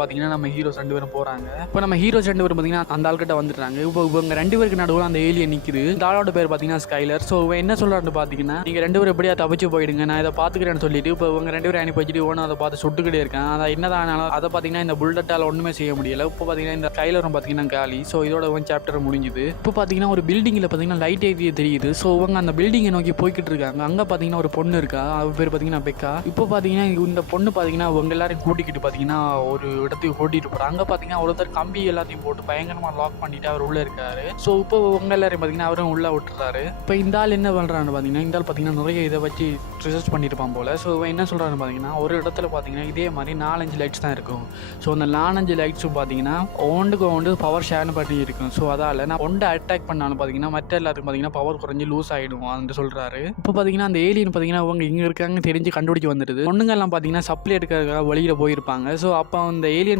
பார்த்தீங்கன்னா நம்ம ஹீரோஸ் 2 பேரும் போகிறாங்க. இப்போ நம்ம ஹீரோஸ் 2 பேரும் பார்த்தீங்கன்னா அந்த ஆள்கிட்ட வந்துட்டாங்க. இப்போ இவங்க 2 பேருக்கு நடுவில் அந்த ஏலியன் நிற்குது. இந்த ஆளோட பேர் பார்த்தீங்கன்னா ஸ்கைலர். ஸோ இவன் என்ன சொல்கிறான்னு பார்த்தீங்கன்னா, நீங்கள் 2 பேரும் எப்படியா தப்பிச்சு போயிடுங்க, நான் இதை பார்த்துக்கிறேன்னு சொல்லிட்டு இப்போ இவங்க 2 பேரும் அனுப்பி வச்சுட்டு ஓனும் அதை பார்த்து சுட்டுக்கிட்டே இருக்கான். அதை என்னதான் ஆனாலும் அதை பார்த்தீங்கன்னா இந்த புல்லட்டால் ஒன்றுமே செய்ய முடியல. இப்போ பார்த்தீங்கன்னா இந்த ஸ்கைலரும் பார்த்தீங்கன்னா காலி. ஸோ இதோட இவன் சாப்டர் முடிஞ்சுது. இப்போ பார்த்தீங்கன்னா ஒரு பில்டிங்கில் பார்த்தீங்கன்னா லைட் ஏரியா தெரியுது. ஸோ இவங்க அந்த பில்டிங்கை நோக்கி போய்கிட்டு இருக்காங்க. அங்கே பார்த்தீங்கன்னா ஒரு பொண்ணு இருக்கா, அவ பேர் பார்த்தீங்கன்னா பெக்கா. இப்போ பார்த்தீங்கன்னா இந்த பொண்ணு பார்த்தீங்கன்னா அவங்க எல்லாரையும் கூட்டிக்கிட்டு பார்த்தீங்கன்னா ஒரு இடத்துக்கு கூட்டிகிட்டு போகிறாங்க. அங்கே பார்த்தீங்கன்னா ஒருத்தர் கம்பி எல்லாத்தையும் போட்டு பயங்கரமாக லாக் பண்ணிட்டு அவர் உள்ளே இருக்காரு. ஸோ இப்போ உங்க எல்லாரையும் பார்த்தீங்கன்னா அவரும் உள்ளே விட்டுறாரு. இப்போ இந்த ஆள் என்ன பண்ணுறான்னு பார்த்தீங்கன்னா, இந்த ஆள் பார்த்தீங்கன்னா நிறைய இதை வச்சு ரிசர்ச் பண்ணியிருப்பான் போல. ஸோ இவன் என்ன சொல்கிறான்னு பார்த்தீங்கன்னா, ஒரு இடத்துல பார்த்தீங்கன்னா இதே மாதிரி 4-5 லைட்ஸ் தான் இருக்கும். ஸோ அந்த 4-5 லைட்ஸும் பார்த்தீங்கன்னா ஒன்று பவர் ஷேர் பண்ணி இருக்கும். ஸோ அதால் நான் ஒன்றை அட்டாக் பண்ணாலும் பார்த்தீங்கன்னா மற்ற எல்லாத்துக்கும் பார்த்தீங்கன்னா பவர் குறைஞ்சி லூஸ் ஆகிடும் அப்படின்னு சொல்கிறாரு. இப்போ பார்த்தீங்கன்னா அந்த ஏலியன் பார்த்தீங்கன்னா அவங்க இங்கே இருக்காங்க தெரிஞ்சு கண்டுபிடிச்சி வந்துடுது. பொண்ணுங்கெல்லாம் பார்த்தீங்கன்னா சப்ளை எடுக்கிறதுக்காக வழியில் போயிருப்பாங்க. ஸோ அப்போ அந்த ஏலியன்